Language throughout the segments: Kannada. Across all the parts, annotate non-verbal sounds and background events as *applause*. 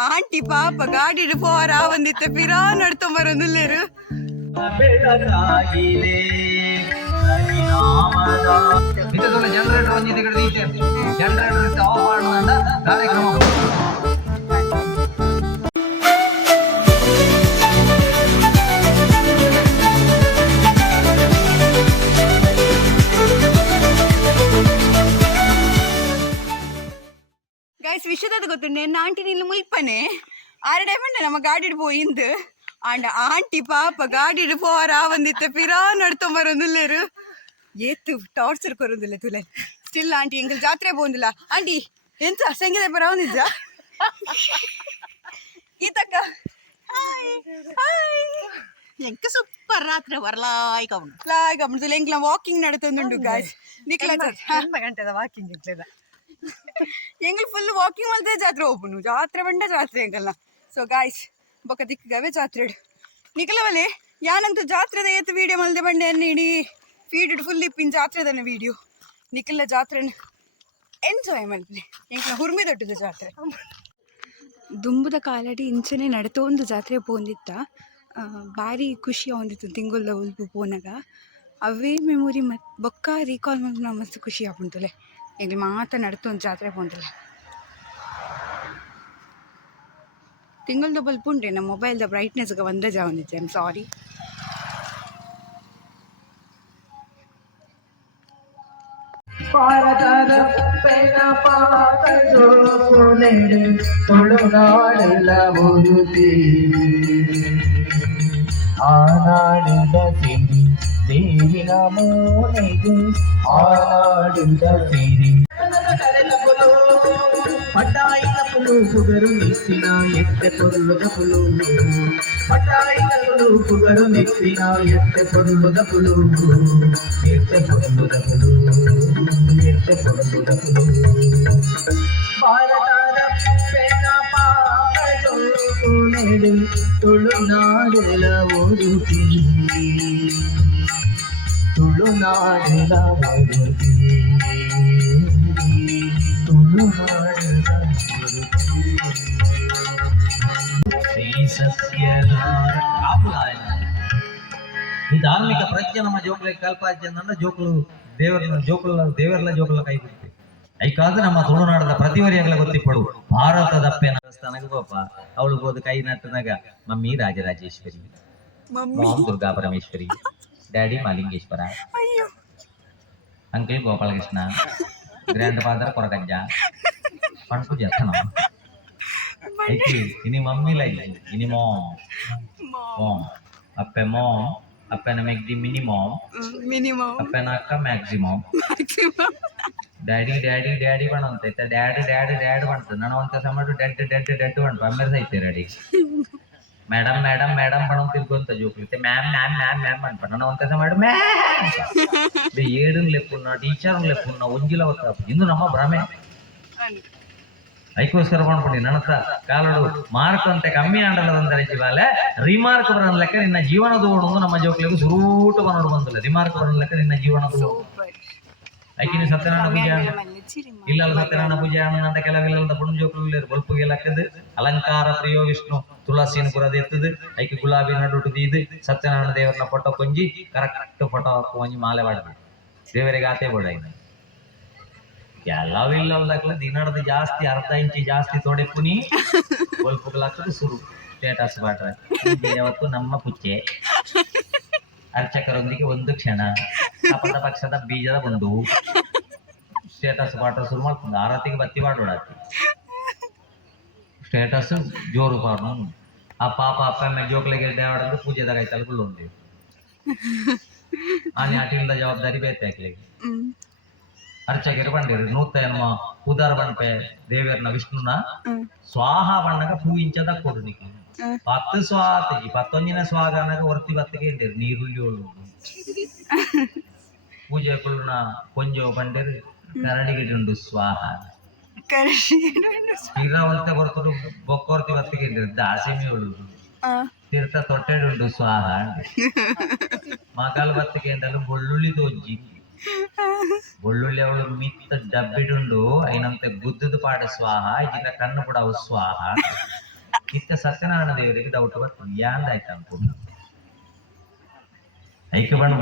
ಆಂಟಿ ಪಾಪ ಗಾಡಿ ಪೋರ ಒಂದಿತ್ತೆ ಪಿರಾ ನಡ್ಕೊಂಬರೊಂದುಲ್ಲೇರು ಬೆಳಗಾಗಿದೆ ಹರಿನಾಮದ ಮಿತ್ರದೊಳ ಜನರೇಟರ್ ಒಂದಿದೆ ಕಡೆ ಈಚೆ ಜನರೇಟರ್ ಆಫ್ ಮಾಡೋದಂಡ ಕಾರ್ಯಕ್ರಮ ಗೈಸ್ ವಿಶ್ವದ ಗೊತ್ತುಂಡೆ ಆಂಟಿ ನಿಲ್ಲಿ ಮುಲ್ಪನೆ ಆರು ಡೈಮಂಡ್ ನಮ್ಮ ಗಾಡಿಡ್ ಪೋಯಿಂದು ಆಂಡ ಆಂಟಿ ಪಾಪ ಗಾಡಿಡ್ ಪೋರ ಒಂದಿತ್ತೆ ಪಿರಾ ನಡ್ತೊಂಬರೊಂದುಲ್ಲೇರು ಏತು ಟಾರ್ಚರ್ ಕೊರೊಂದಿಲ್ಲ ತುಲೆ ಸ್ಟಿಲ್ ಆಂಟಿ ಎಂಗಲ್ ಜಾತ್ರೆ ಬೋಂದಿಲ್ಲ ಆಂಟಿ ಎಂತ ಸಂಗೀತ ಬರವನಿದ್ದ ಈತಕ್ಕ എനിക്ക് സൂപ്പർ രാത്രി വരലായിക്കാവുന്നു ലായിക്കാവുന്നു എങ്കിലും വാക്കിംഗ് നടത്തുന്നുണ്ട് ഗായ്സ് നിക്കളെ വാക്കിംഗ് നിക്കളെ ಎಂಗ್ಲ ಫುಲ್ ವಾಕಿಂಗ್ ಮಲ್ತೆ ಜಾತ್ರೆ ಓಪನು ಜಾತ್ರೆ ಬಂಡ ಜಾತ್ರೆ ಎಂಗಲ್ಲ ಸೊ ಗಾಯ್ಸ್ ಬೊಕ್ಕ ದಿಕ್ಕಗವೆ ಜಾತ್ರೆ ನಿಖಲವಲೆ ಯಾನಂತ ಜಾತ್ರೆದ ಏತ್ ವಿಡಿಯೋ ಮಲ್ದೆ ಬಂಡೆ ಅನ್ನಿಡಿ. ಫೀಡ್ ಫುಲ್ ಇಪ್ಪಿನ ಜಾತ್ರೆದನ ವಿಡಿಯೋ ನಿಖಲ ಜಾತ್ರೆನ ಎಂಜಾಯ್ ಮಲ್ಪನೆ ಎಂಕ್ಲ ಹುರ್ಮಿ ದೊಡ್ಡದ ಜಾತ್ರೆ. ದುಂಬುದ ಕಾಲಡಿ ಇಂಚನೆ ನಡತೊಂದು ಜಾತ್ರೆ ಪೋಂದಿತ್ತ. ಭಾರಿ ಖುಷಿ ಆಗಿತ್ತು ತಿಂಗುಲ್ದ ಉಲ್ಪು ಪೋನಾಗ. ಅವೇ ಮೆಮೊರಿ ಮತ್ ಬೊಕ್ಕ ರೀಕಾಲ್ ಮಾಡಿ ನಾವು ಮಸ್ತ್ ಖುಷಿ ಆಗುಂತಲೆ ಇಲ್ಲಿ ಮಾತ ನಡ್ತೊಂದು ಜಾತ್ರೆ ಪೋಂದಿಲ್ಲ ತಿಂಗಳ್ದ ಬಲ್ಪ್ ಉಂಟೆ ನಮ್ಮ ಮೊಬೈಲ್ದ ಬ್ರೈಟ್ನೆಸ್ಗೆ ಒಂದೇ ಜಾ ಒಂದಿತ್ತೆ ಐಮ್ ಸಾರಿ ಭಾರತದ ಪೆನ ಪಾಕಜೋನೆಡೆ ತುಳುನಾಡೆಲ್ಲ ಮುರುತಿ ಆನಾಡಿದ ಸಿರಿ దేవి నామోనిది ఆనాడింద తీరి పట్టాయి తప్పులు పొగరు నెత్తిన ఎట్టె పొరులు తప్పులు పట్టాయి తప్పులు పొగరు నెత్తిన ఎట్టె పొరులు తప్పులు ఎట్టె పొరులు తప్పులు ఎట్టె పొరులు తప్పులు భారతాద పేద ತುಳುನಾಡಿನ ಮರುತಿ ತುಳುನಾಡಿನ ಶ್ರೀ ಸತ್ಯನಾರ ಈ ಧಾರ್ಮಿಕ ಪ್ರಜ್ಞೆ ನಮ್ಮ ಜೋಕುಲ ಕಲ್ಪಾಜ್ಯ ನನ್ನ ಜೋಕುಲು ದೇವರ ಜೋಕುಲ ದೇವರೆಲ್ಲ ಜೋಕುಲ ಕೈ ಬಿಡ್ತೀವಿ. ಐಕಾದ ನಮ್ಮ ತುಳುನಾಡದ ಪ್ರತಿವರಿಯಾಗಲ ಗೊತ್ತಿಪ್ಪಡು. ಭಾರತದ ಅಪ್ಪೆನ ಸ್ಥಾನಕ್ಕೆ ಪಾಪ ಅವಳು ಹೋದ ಕೈ ನಟ್ಟನಾಗ mummy Rajarajeshwari. Durga Parameshwari Durga Parameshwari daddy Malingeshwara ಅಯ್ಯೋ uncle Gopalakrishna grandfather Koragajja Pant ಜತನ ಐತಿ ಇನಿ ಮಮ್ಮಿ ಲೈ ಇನಿ ಮಾಮ್ ಮಾಮ್ ಅಪ್ಪೆ ಮಾಮ್ ಅಪ್ಪನ ಮೆಗ್ದಿ ಮಿನಿ ಮಾಮ್ ಮಿನಿಮಮ್ ಅಪ್ಪನ ಅಕ್ಕ maximum daddy daddy daddy ಬಣಂತೈತೆ daddy daddy daddy ಬಣ್ತದೆ ನಾನು ಒಂತ ಸಮಯ ಡೆಡ್ ಡೆಡ್ ಡೆಡ್ ಬಣ್ತು ಅಮ್ಮೇಲೆ ಐತೆ ರೆಡಿ ಮೇಡಮ್ ಮೇಡಮ್ ಮೇಡಮ್ ಬಣ ತಿರ್ಗೊಂತ ಜೋಕ್ಲಿತೆ ಮ್ಯಾಮ್ ಮ್ಯಾಮ್ ಮ್ಯಾಮ್ ಮ್ಯಾಮ್ ಅನ್ಪ ನಾನು ಕೆಲಸ ಮಾಡು. ಮ್ಯಾಮ್ ಏಡು ಲೆಪ್ಪುನ್ನ ಟೀಚರ್ ಲೆಪ್ಪುನ್ನ ಒಂಜಿಲ ಹೊತ್ತ ಇಂದು ನಮ್ಮ ಭ್ರಮೆ. ಐಕೋಸ್ಕರ ಮಾಡ್ಕೊಂಡು ನನ್ನ ಹತ್ರ ಕಾಲಡು ಮಾರ್ಕ್ ಅಂತ, ಕಮ್ಮಿ ಆಂಡಲದಂದರೆ ಜೀವಾಲೆ ರಿಮಾರ್ಕ್ ಬರೋನ್ ಲೆಕ್ಕ ನಿನ್ನ ಜೀವನದ ಓಡೊಂದು ನಮ್ಮ ಜೋಕ್ಲಿಗೂ ಸುರೂಟು ಬನ್ನೋಡು ಬಂದಿಲ್ಲ. ರಿಮಾರ್ಕ್ ಬರೋನ್ ಲೆಕ್ಕ ನಿನ್ನ ಜೀವನದ ಐಕಿನ ಸತ್ಯನಾರಾಯಣ ಪೂಜೆ ಇಲ್ಲ ಸತ್ಯನಾರಾಯಣ ಪೂಜೆ ಅಂತ ಕೆಲವಿಲ್ಲ ಅಂತ ಜೋಕ್ಲು ಇಲ್ಲ ಬಲ್ಪುಗೆ ಲಕ್ಕದು ಅಲಂಕಾರ ಪ್ರಿಯೋ ವಿಷ್ಣು ತುಳಸಿನ ಪುರದ ಎತ್ತದು ಐಕಿ ಗುಲಾಬಿ ನಡುಟು ಇದು ಸತ್ಯನಾರಾಯಣ ದೇವರನ್ನ ಫೋಟೋ ಕೊಂಜಿ ಕರೆಕ್ಟ್ ಫೋಟೋ ಕೊಂಜಿ ಮಾಲೆ ಮಾಡಬೇಕು ದೇವರಿಗೆ ಆತೆ ಬೇಡ ಇನ್ನು. ಎಲ್ಲವಿಲ್ಲದಕ್ಲ ದಿನಡದ ಜಾಸ್ತಿ ಅರ್ಧ ಇಂಚಿ ಜಾಸ್ತಿ ತೋಡೆ ಪುನಿ ಬಲ್ಪುಗಳಾಗ್ತದೆ ಸುರು ಸ್ಟೇಟಸ್ ಬಾಟ್ರೆ. ಯಾವತ್ತು ನಮ್ಮ ಪುಚ್ಚೆ. ಅರ್ಚಕರೊಂದಿಗೆ ಒಂದು ಕ್ಷಣ. ಸಪದ ಪಕ್ಷದ ಬೀಜದ ಬಂದು ಸ್ಟೇಟಸ್ ಪಾಠ ಶುರು ಮಾಡ್ಕೊಂಡು ಆರತಿಗೆ ಬತ್ತಿ ಮಾಡೋಣ ಸ್ಟೇಟಸ್ ಜೋರು ಪಾಡು ಆ ಪಾಪ ಅಪ್ಪ ಅಮ್ಮ ಜೋಕ್ಲಿಗೆ ದೇವಾಡಂದು ಪೂಜೆ ತಗೈತಲ್ಲ ಗುಳ್ಳೊಂದು ಆನೆ ಆಟಿಂದ ಜವಾಬ್ದಾರಿ ಬೇತೆ ಹಾಕ್ಲಿಕ್ಕೆ ಅರ್ಚಕರು ಬಂದಿರು ನೂತನ ಉದಾರ ಬಣ್ಪೆ ದೇವರನ ವಿಷ್ಣುನ ಸ್ವಾಹ ಬಣ್ಣಗ ಪೂ ಇಂಚದ ಕೊಡು ನಿಕ್ಕೆ ಪತ್ತು ಸ್ವಾತಿಗೆ ಪತ್ತೊಂದಿನ ಸ್ವಾಗನಾಗ ಹೊರ್ತಿ ಬತ್ತಿಗೆ ಇಟ್ಟಿರು ನೀರುಳ್ಳಿ ಪೂಜೆಕುಲ್ನ ಕೊಂಜೋ ಪಂಡೆರ್ ಕರಡಿಗಿಡುಂಡು ಸ್ವಾಹ ಇರವಂತ ಬರ್ಕೊಂಡು ಬೊಕ್ಕೋರ್ತಿ ಬತ್ತಿಗೆ ದಾಸಿಮಿ ಉಳು ತೀರ್ಥ ತೊಟ್ಟೆಡುಂಡು ಸ್ವಾಹ ಮಗಲ್ ಬತ್ತಿಗೆ ಬೆಳ್ಳುಳ್ಳಿ ದೊಜ್ಜಿ ಬೆಳ್ಳುಳ್ಳಿ ಅವಳು ಮಿತ್ತ ಡಬ್ಬಿಡುಂಡು ಐನಂತೆ ಗುದ್ದದ ಪಾಡ ಸ್ವಾಹ ಇನ್ನ ಕಣ್ಣು ಕೂಡ ಅವು ಸ್ವಾಹ ಇತ್ತ ಸತ್ಯನಾರಾಯಣ ದೇವರಿಗೆ ಡೌಟ್ ಬರ್ತದೆ ಯಾಂದಾಯ್ತು ಅನ್ಕೊಂಡು ಐಕ್ಯ ಬಣ್ಣ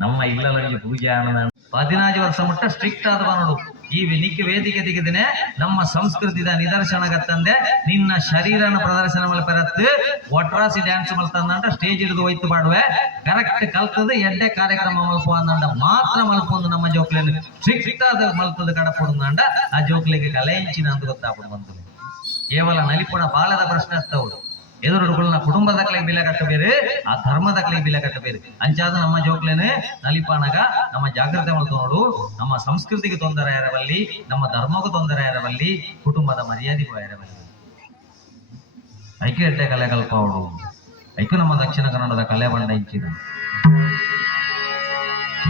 ನಮ್ಮ ಇಲ್ಲಲ್ಲಿ ಪೂಜೆ ಆನಂದ. ಹದಿನಾರು ವರ್ಷ ಮಟ್ಟ ಸ್ಟ್ರಿಕ್ಟ್ ಆದ ಬನ್ನೋಡು ಈ ನಿಕ್ಕೆ ವೇದಿಕೆ ತೆಗೆದಿನೇ ನಮ್ಮ ಸಂಸ್ಕೃತಿದ ನಿದರ್ಶನ ಗತ್ತಂದೆ ನಿನ್ನ ಶರೀರನ ಪ್ರದರ್ಶನ ಮಲ್ಪರತ್ತು ಒಟ್ರಾಸಿ ಡ್ಯಾನ್ಸ್ ಮಲ್ತಂದಂಡ ಸ್ಟೇಜ್ ಹಿಡಿದು ಹೋಯ್ತು ಮಾಡುವೆ ಕರೆಕ್ಟ್ ಕಲ್ತದ ಎಡ್ಡೆ ಕಾರ್ಯಕ್ರಮ ಮಲ್ಪು ಅಂದಂಡ ಮಾತ್ರ ಮಲ್ಪೊಂದು ನಮ್ಮ ಜೋಕ್ಲೆನ್ ಸ್ಟ್ರಿಕ್ಟ್ ಆದ ಮಲ್ತದ ಕಡಪುಡುಂದಂಡ ಆ ಜೋಕ್ಲಿಗೆ ಕಲೆ ಇಂಚಿನ ಅಂತ ಗೊತ್ತಾಗ್ಬಿಡು ಬಂತು. ಕೇವಲ ನಲಿಪುಣ ಬಾಲದ ಪ್ರಶ್ನೆ ಅಸ್ತವಳು ಎದುರುಡುಗಳನ್ನ ಕುಟುಂಬದ ಕಲೆಗೆ ಬೆಲೆ ಕಟ್ಟಬೇರೆ ಆ ಧರ್ಮದ ಕಲೆಗೆ ಬೆಲೆ ಕಟ್ಟಬೇರೆ ಅಂಚಾದ ನಮ್ಮ ಜೋಕ್ಲೇನೆ ನಲಿಪಾನಗ ನಮ್ಮ ಜಾಗ್ರತೆ ನೋಡು. ನಮ್ಮ ಸಂಸ್ಕೃತಿಗೆ ತೊಂದರೆ ಇರಬಲ್ಲಿ ನಮ್ಮ ಧರ್ಮಕ್ಕೂ ತೊಂದರೆ ಇರಬಲ್ಲಿ ಕುಟುಂಬದ ಮರ್ಯಾದೆಗೂ ಇರಬಲ್ಲಿ ಐಕ್ಯ ಎಟ್ಟೆ ಕಲೆ ಕಲ್ಪ ಅವಳು. ಐಕ್ಯ ನಮ್ಮ ದಕ್ಷಿಣ ಕನ್ನಡದ ಕಲೆ ಬಂಡ ಇಂಚಿನ.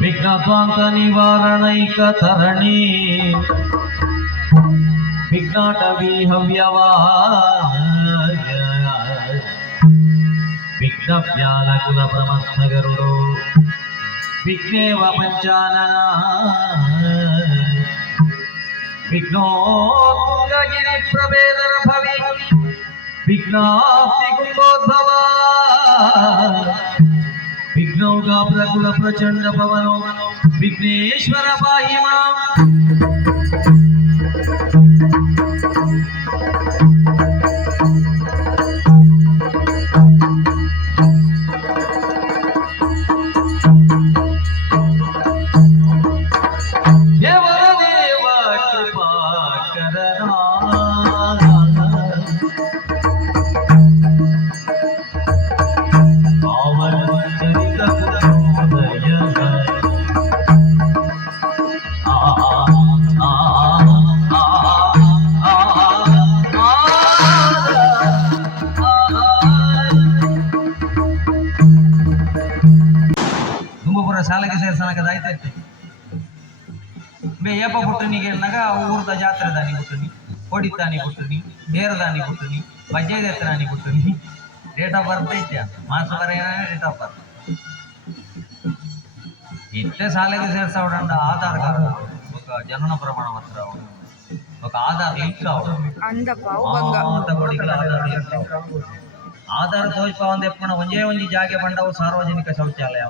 ವಿಘ್ನತ್ವಾಂತ ನಿವಾರಣೈಕ ತರಣಿ. ವಿಘ್ನಾಟವಿ ಹವ್ಯವಾಯ గవ్యాలకుల ప్రమత్సగరుడు విఘ్నేవ పంచానన. విఘ్నోత్తుంగగిరి ప్రవేదన భవి విఘ్నాప్తి కుంభోద్భవ విఘ్నౌగా ప్రకుల ప్రచండ పవనం. విఘ్నేశ్వర పాహిమా ಶಾಲೆಗೆ ಸೇರ್ಸನಕ ಆಯ್ತೈತೆ ಬೇ ಏಪ ಪುಟ್ಟನಿಗೆ ಎಲ್ಲಾಗ ಊರದ ಜಾತ್ರೆ ದಾನಿ ಪುಟ್ಟನಿ ಹೊಡಿತಾನಿ ಪುಟ್ಟನಿ ಬೇರದಾನಿ ಪುಟ್ಟನಿ ಬಜ್ಜೆ ಎತ್ತನಾನಿ ಪುಟ್ಟನಿ ಡೇಟ್ ಆಫ್ ಬರ್ತ್ ಐತೆ ಮಾಸ ಬರೆಯ ಡೇಟ್ ಆಫ್ ಬರ್ತ್ ಇತ್ತೆ ಶಾಲೆಗೆ ಸೇರ್ಸವಡಂಡ ಆಧಾರ್ ಕಾರ್ಡ್ ఒక ಜನನ ಪ್ರಮಾಣ ಪತ್ರ ಅವಡು ఒక ఆధార్ లింక్ అవడం ಅಂದಪ್ಪ ಅವು ಬಂಗ ತಗೊಳ್ಳಿಗಳ ಆಧಾರ್ ತೋರಿಸುವ ಒಂದು ಒಂದ್ ಎಪ್ಪಣ ಒಂಜೇ ಒಂದು ಜಾಗೆ ಬಂಡವು ಸಾರ್ವಜನಿಕ ಶೌಚಾಲಯ.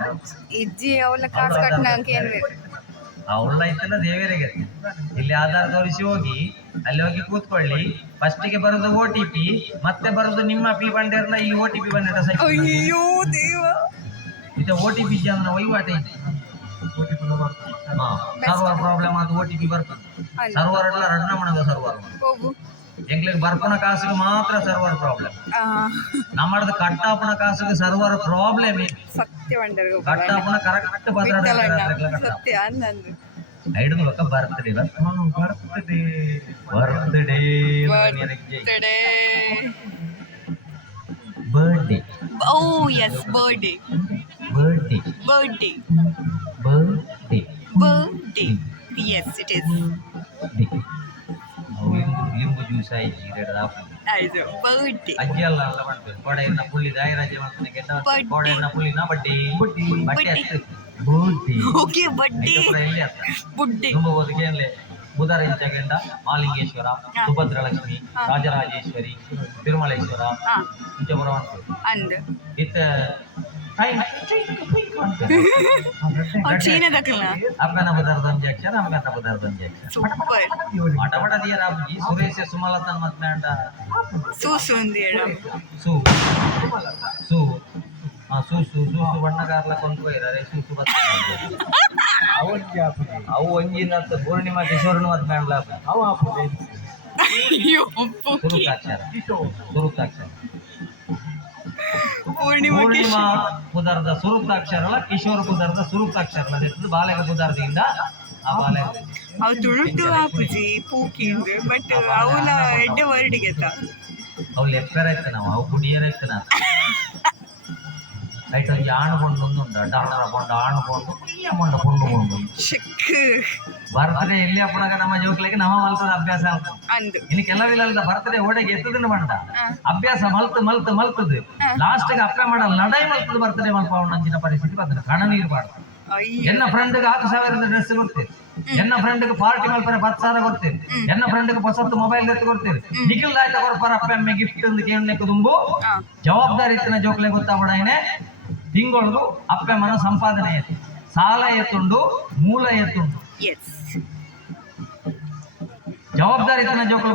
ಇಜ್ಜಿ ಅವಳ ಕಾಸು ಐತಲ್ಲ ದೇವರಿಗೆ. ಇಲ್ಲಿ ಆಧಾರ್ ತೋರಿಸಿ ಹೋಗಿ ಅಲ್ಲಿ ಹೋಗಿ ಕೂತ್ಕೊಳ್ಳಿ. ಫಸ್ಟಿಗೆ ಬರೋದು ಓ ಟಿ ಪಿ ಮತ್ತೆ ಬರೋದು ನಿಮ್ಮ ಪಿ ಬಂದಿರಲ್ಲ ಈ ಓ ಟಿ ಪಿ ಅಯ್ಯೋ ದೇವ. ಇದು ಓ ಟಿ ಪಿ ಜನ ವಹಿವಾಟ ಇದೆ. ಸರ್ವರ್ ಪ್ರಾಬ್ಲಮ್ ಅದು ಓ ಟಿ ಪಿ ಬರ್ತದೆ. ಸರ್ವರ್ ಎಲ್ಲ ರನ್ನ ಮಾಡೋದು ಸರ್ವರ್ ಎಂಗ್ಲಿಗೆ ಬರ್ಪನ ಕಾಸಿಗೆ ಮಾತ್ರ ಸರ್ವರ್ ಪ್ರಾಬ್ಲಮ್ ಆ, ನಮ್ಮದು ಕಟ್ಟಾಪನ ಕಾಸಿಗೆ ಸರ್ವರ್ ಪ್ರಾಬ್ಲಮ್ ಕಟ್ಟಾಪನ ಕರೆಕ್ಟ್ ಐದು ಲಕ್ಕ birthday birthday birthday birthday oh yes birthday birthday birthday birthday birthday yes it is juice ಆಯ್ತು ಗಿಡದ ಆಯ್ತು ಬರ್ಡೇ ಅಜ್ಜಿ ಅಲ್ಲ ಅಲ್ಲ ಮಾಡ್ಬೇಕು. ಪುಳ್ಳಿ ದಾಯಿರಾಜ್ಯ ಬಡ್ಡಿ. ಗೋಡೆಯನ್ನ ಪುಳ್ಳಿನ buddy. Buddy. Buddy. Buddy. Okay birthday. ಬುಡ್ಡಿ ಬುಡ್ಡೆ. ತುಂಬ ಓದಿಗೆ ಅಲ್ಲೇ ಬುಧರ ಮಾಲಿಂಗೇಶ್ವರ ಸುಭದ್ರಲಕ್ಷ್ಮಿ ರಾಜರಾಜೇಶ್ವರಿ ತಿರುಮಲೇಶ್ವರ ಇಂಚ ಮಾಡ್ತೇವೆ ಇತ್ತ ಟೈಮ್ ಅವ್ರು ಚೀನದಕ್ಕಲ್ಲ ಅಪ್ಪನ ಬದರ್ದ ಒಂಜಿ ಅಕ್ಷರ ಅಮ್ಮನ ಬದರ್ದ ಒಂಜಿ ಅಕ್ಷರ ಸೂಪರ್ ಮಟ ಮಟ ದಿಯ ರಾಬುಜಿ ಸುರೇಶ ಸುಮಲತನ್ ಮತ್ತೆ ಅಂಡ ಸೂಸು ಒಂದು ಹೇಳು ಸು ಸು ಆ ಸು ಸು ಸು ಸು ಬಣ್ಣಗಾರ್ಲ ಕೊಂಡು ಹೋಯ್ತಾರೆ ಸು ಸು ಬತ್ತ ಅವು ಒಂಜಿನ ಪೂರ್ಣಿಮಾ ಕಿಶೋರ್ನು ಮತ್ ಕಾಣ್ಲ ಅಯ್ಯೋ ಸುರುಕಾಕ್ಷರ ಸುರುಕಾಕ್ಷರ ಪೂರ್ಣಿಮಾ ಪೂರ್ಣಿಮಾ ಕುದರದ ಅಲ್ಲ ಕಿಶೋರ್ ಕುದರದ ಸ್ವರೂಪಾಕ್ಷರಲ ಇರ್ತದೆ ಬಾಲಕ ಕುದರದಿಂದ ಆ ಬಾಲಕ ಅವು ತುಳುಟು ಆಪುಜಿ ಪೂಕಿಂದು ಬಟ್ ಅವನ ಎಡ್ಡೆ ವರ್ಡಿಗೆ ಅವು ಲೆಪ್ಪರ ಇತ್ತು ನಾವು ಅವು ಕುಡಿಯರ ಇತ್ತು ನಾವು. *laughs* ಆಣು ಕೊಂಡು ಕುಯ್ಯ ಕೊಂಡು ಕೊಂಡು ಕೊಂಡು ಶಿಕ್ ಎಲ್ಲಿ ಅಪ್ಪನಾಗ ನಮ್ಮ ಜೋಕ್ಲಿಗೆ ನಮ್ಮ ಮಲ್ತದ ಅಭ್ಯಾಸ ಅಂದು. ಇನ್ನು ಕೆಲವಿಲ್ಲ ಬರ್ತಡೇ ಓಡೆಗೆ ಎತ್ತದನ್ನು ಬಂಡ ಅಭ್ಯಾಸ ಮಲ್ತ್ ಮಲ್ತ್ ಮಲ್ತದು ಲಾಸ್ಟ್ಗೆ ಅಪ್ಪ ಮಾಡಲ್ಲ ನಡೈ ಮಲ್ತದ ಬರ್ತಡೇ ಮಲ್ಪ ಅಂಚಿನ ಪರಿಸ್ಥಿತಿ ಬಂದ್ರೆ ಕಣ ನೀರು ಬಾರ್ದು. ಅಯ್ಯೋ. ಎನ್ನ ಫ್ರೆಂಡ್ಗೆ ಹತ್ತು ಸಾವಿರದ ಡ್ರೆಸ್ ಕೊಡ್ತೀವಿ. ಎನ್ನ ಫ್ರೆಂಡ್ಗೆ ಪಾರ್ಟಿ ಮಲ್ಪನೆ ಪತ್ತು ಸಾವಿರ ಕೊಡ್ತೇನೆ ಎನ್ನ ಫ್ರೆಂಡ್ಗೆ ಹೊಸತ್ತು ಮೊಬೈಲ್ ಎತ್ತು ಕೊಡ್ತೇನೆ ನಿಖಿಲ್ ದಾಯ್ತ ಕೊಡ್ಪಾರ ಅಪ್ಪ ಅಮ್ಮ ಗಿಫ್ಟ್ ಒಂದು ಕೇಳಲಿಕ್ಕೆ ತುಂಬು. ಜವಾಬ್ದಾರಿ ಇತ್ತಿನ ಜೋಕ್ಲೆ ಗೊತ್ತಾಗ್ಬಿಡಾಯನೆ ತಿಂಗಳು ಮನ ಸಂಪಾದನೆ ಐತಿ. ಸಾಲ ಎತ್ತುಂಡು ಮೂಲ ಎತ್ತುಂಡು. ಎಸ್ ಜವಾಬ್ದಾರಿ ಇತ್ತಿನ ಜೋಕ್ಲು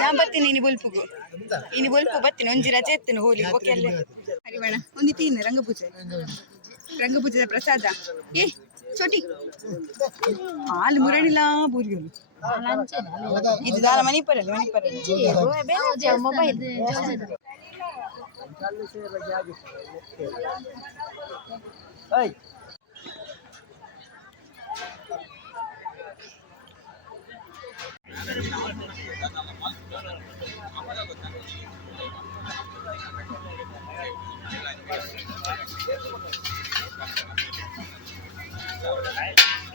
ನಾ ಬರ್ತೀನಿ ಇನಿ ಬೊಲ್ಪುಗು. ಇನಿ ಬೊಲ್ಪು ಬರ್ತೀನಿ ಒಂಜಿ ರಜೆ ಎತ್ತೇನೆ ಹೋಲಿ ಓಕೆ ಅಲ್ಲೇ. ಹರಿವಣ ಒಂದಿ ತೀನ್ ರಂಗಪೂಜೆ. ರಂಗಪೂಜೆದ ಪ್ರಸಾದ. ಏ ಚೋಟಿ. ಹಾಲು ಮುರಳಿಲ್ಲ ಬೂರಿಯೋಲು ಇದು ದಾಲ ಮಣಿಪರಲ್ಲಿ ಮಣಿಪರಲ್ಲಿ ಮೊಬೈಲ್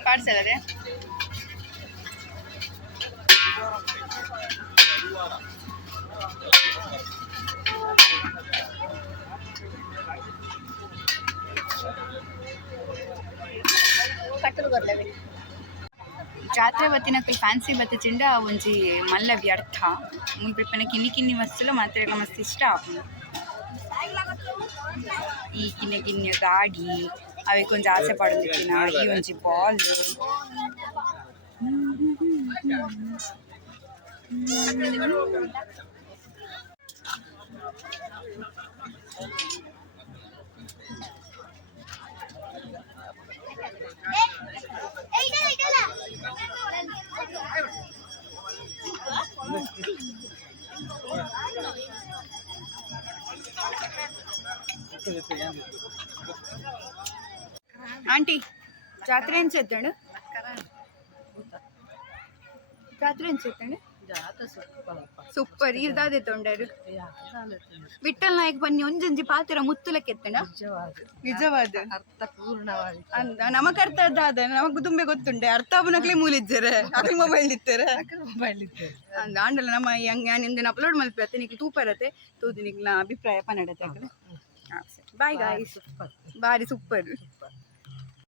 ಪಾರ್ಸಲ್ ಅದೇ ಕಟ್ಟಲು ಬರ್ಲವೆ ಜಾತ್ರೆ ಬತ್ತಿನಕ್ಕಲ್ ಫ್ಯಾನ್ಸಿ ಬತ್ತ ಚಿಂಡ ಒಂಜಿ ಮಲ್ಲ ವ್ಯರ್ಥ ಮುನ್ಪಿಪ್ಪನ ಕಿನ್ನಿ ಕಿನ್ನಿ ಮಸ್ತುಲು ಮಾತ್ರೆಗಳ ಮಸ್ತ್ ಇಷ್ಟ ಆಪುಂಡು ಈ ಕಿನ್ನ ಕಿನ್ನ ಗಾಡಿ ಅವಕ್ಕೆ ಒಂಜಿ ಆಸೆ ಪಡೋದಕ್ಕಿನ ಈ ಒಂಜಿ ಬಾಲ್ ಆಂಟಿ ಜಾತ್ರೆ ಅನ್ಸುತ್ತೆ ಅಣ್ಣ? ಜಾತ್ರೆ ಅನ್ಸುತ್ತೆ ಅಣ್ಣ? ಸೂಪರ್ ಇರ್ದಾದೆ ತೊಂಡರು. ವಿಠಲ್ ನಾಯಕ್ ಬನ್ನಿ ಒಂಜೊಂಜಿ ಪಾತ್ರ ಮುತ್ತುಲಕ್ಕೆ ಎತ್ತಂಡ ನಿಜವಾದ. ಅಂದ ನಮಕ್ ಅರ್ಥ ಅದಾದ ನಮಗ್ ತುಂಬೆ ಗೊತ್ತುಂಡೆ. ಅರ್ಥ ಆಪನಕ್ಲೆ ಮೂಲಿದ್ದಾರೆ ಅದ್ರ ಮೊಬೈಲ್ ಇತ್ತಾರೆ. ಮೊಬೈಲ್ ಇತ್ತು ಅಂದ ಆಂಡಲ ನಮ್ಮ ಇಂದಿನ ಅಪ್ಲೋಡ್ ಮಲ್ಪತ್ತೆ ನಿಕ್ಲಿ ತೂಪರತೆ ತೂದಿ ನಿಕ್ಲ ಅಭಿಪ್ರಾಯ ಪನ್ನಡತ್ತೆ ಬಾಯ್ ಗಾಯ್ಸ್ ಬಾರಿ ಸೂಪರ್